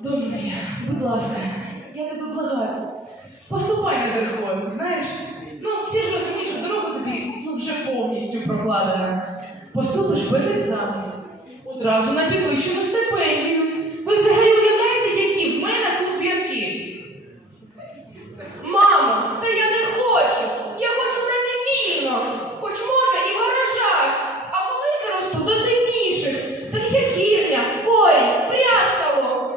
Домі, будь ласка, я тебе благаю. Поступай на дорогою, знаєш? Ну, всі ж розуміють, що дорога тобі ну, вже повністю прокладена. Поступиш без екзаменів. Одразу на підвищену стипендію. Ви взагалі уявляєте, які в мене тут зв'язки? Мамо, та я не хочу. Я хочу брати вільно. Хоч може і в гаражах. А коли зросту до сильніших, таких як кірня, корінь, брязкало.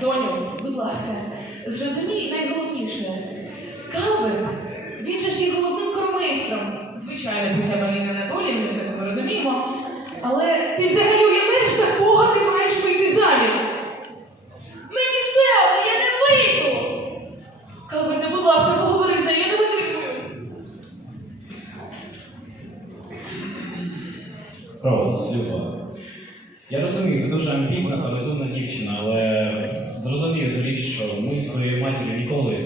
Доню, будь ласка, зрозумій найголовніше. Калверт, він же ж є головним кормейстром. Звичайно, після Маріни Анатолії, ми все це ми розуміємо. Але ти взагалі уявляєш, за кого ти маєш вийти заміж? Мені все я не вийду. Калверте, будь ласка, поговори з нею, я не витримую. Роуз, Люба. Я розумію, ти дуже амбітна та розумна дівчина, але зрозумій тобі, що ми з твоєю матір'ю ніколи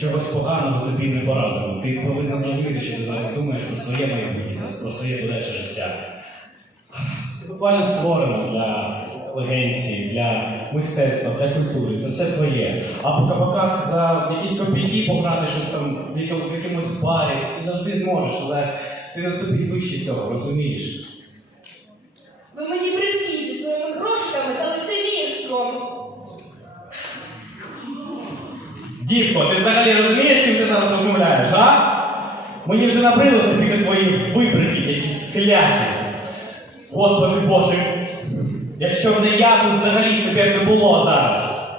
чогось поганого тобі не порадимо. Ти повинна зрозуміти, що ти зараз думаєш про своє майбутнє, про своє подальше життя. Буквально створена для інтелігенції, для мистецтва, для культури. Це все твоє. А по кабаках за якісь копійки пограти щось там в якомусь барі, ти завжди зможеш, але ти на ступінь вище цього, розумієш? Ви мені бридкі зі своїми грошиками та лицемірством. Дівко, ти взагалі розумієш, ким ти зараз розмовляєш, а? Мені вже набрило тільки твої вибрики, якісь скляті. Господи Боже, якщо б не я, то взагалі тебе б не було зараз.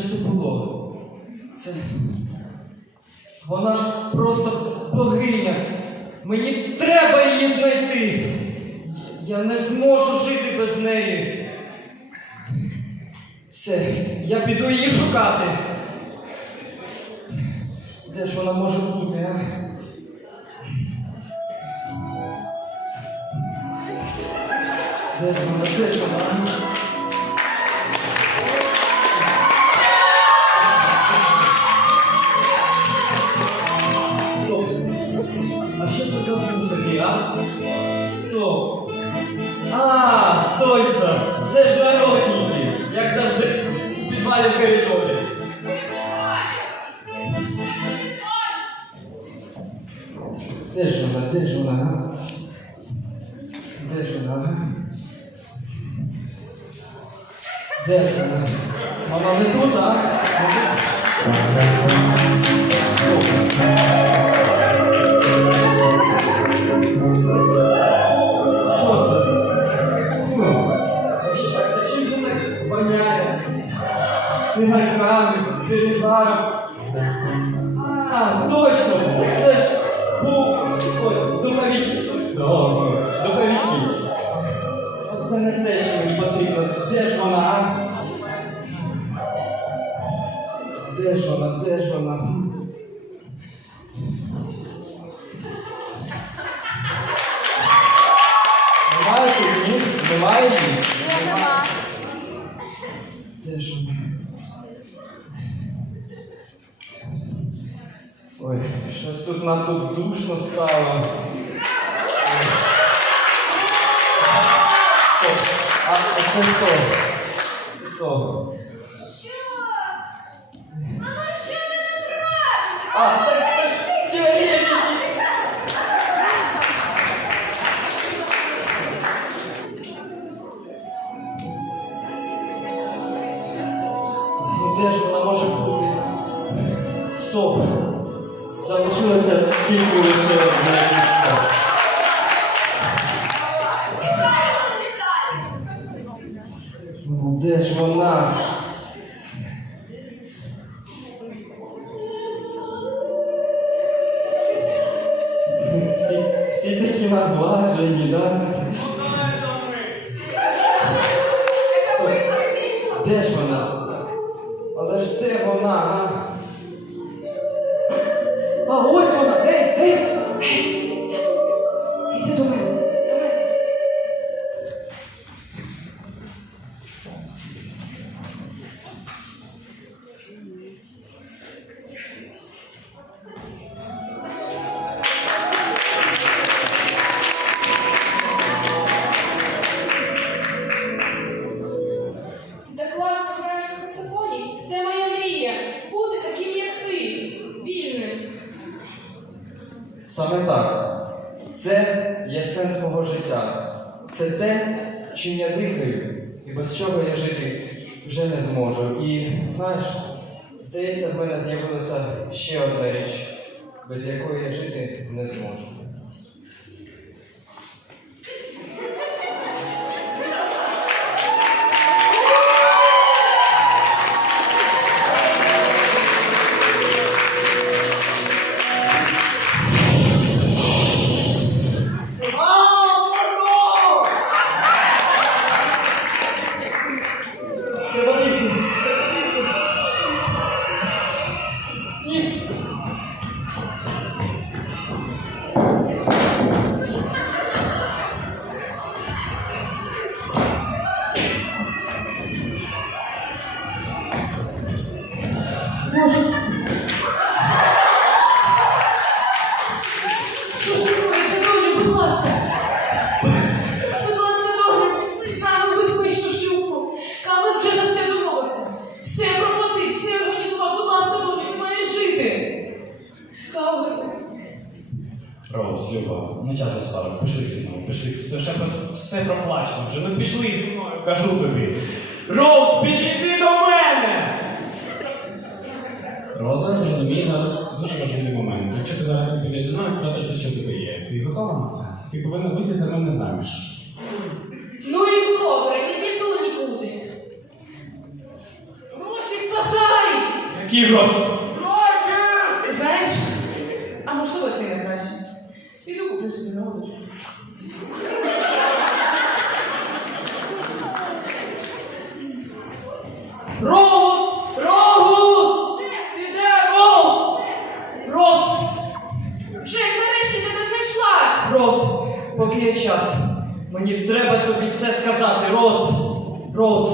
Що це було? Це. Вона ж просто богиня. Мені треба її знайти. Я не зможу жити без неї. Все, я піду її шукати. Де ж вона може бути, а? Де ж вона? Де ж вона? Це як завжди підвалі в коридорі. Де ж вона, де ж вона, а? Де ж вона. Де ж вона? Вона не тут, а? Цигарками, перегаром. А, точно! Це ж був ой, духовики. Духовики. Оце не те, що мені потрібно. Де ж вона, а? Де ж вона, де ж вона? Немає ні? Немає її? Де ж вона? Ой, щось тут надто душно стало. А, а це хто? Це Хто? А, так це теоретики. Ну де ж вона може бути? Стоп. Залишилося тільки лише одне місце. Ну, де ж вона? Всі, всі такі наглажені, да? Саме так. Це є сенс мого життя. Це те, чим я дихаю, і без чого я жити вже не зможу. І знаєш, здається, в мене з'явилася ще одна річ, без якої я жити не зможу. Роуз, не час розставок, пішли зі мною, пішли. Це про- все проплачено вже, ну пішли зі мною, кажу тобі. Роуз, підійди до мене! Роза, зрозумій, зараз дуже важливий момент. Якщо ти зараз не підеш зі мною, втратиш те, що тебе є. Ти готова на це? Ти повинна вийти за мене заміж. Ну і добре, не піду нікуди. Гроші спасай! Які гроші? Знаєш, а можливо це і не краще. Нову дочку. Роуз! Роуз! Ти де, Роуз? Роуз! Джек, нарешті тебе знайшла. Роуз, поки є час. Мені треба тобі це сказати, Роуз. Роуз.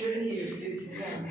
Shouldn't you? It's them.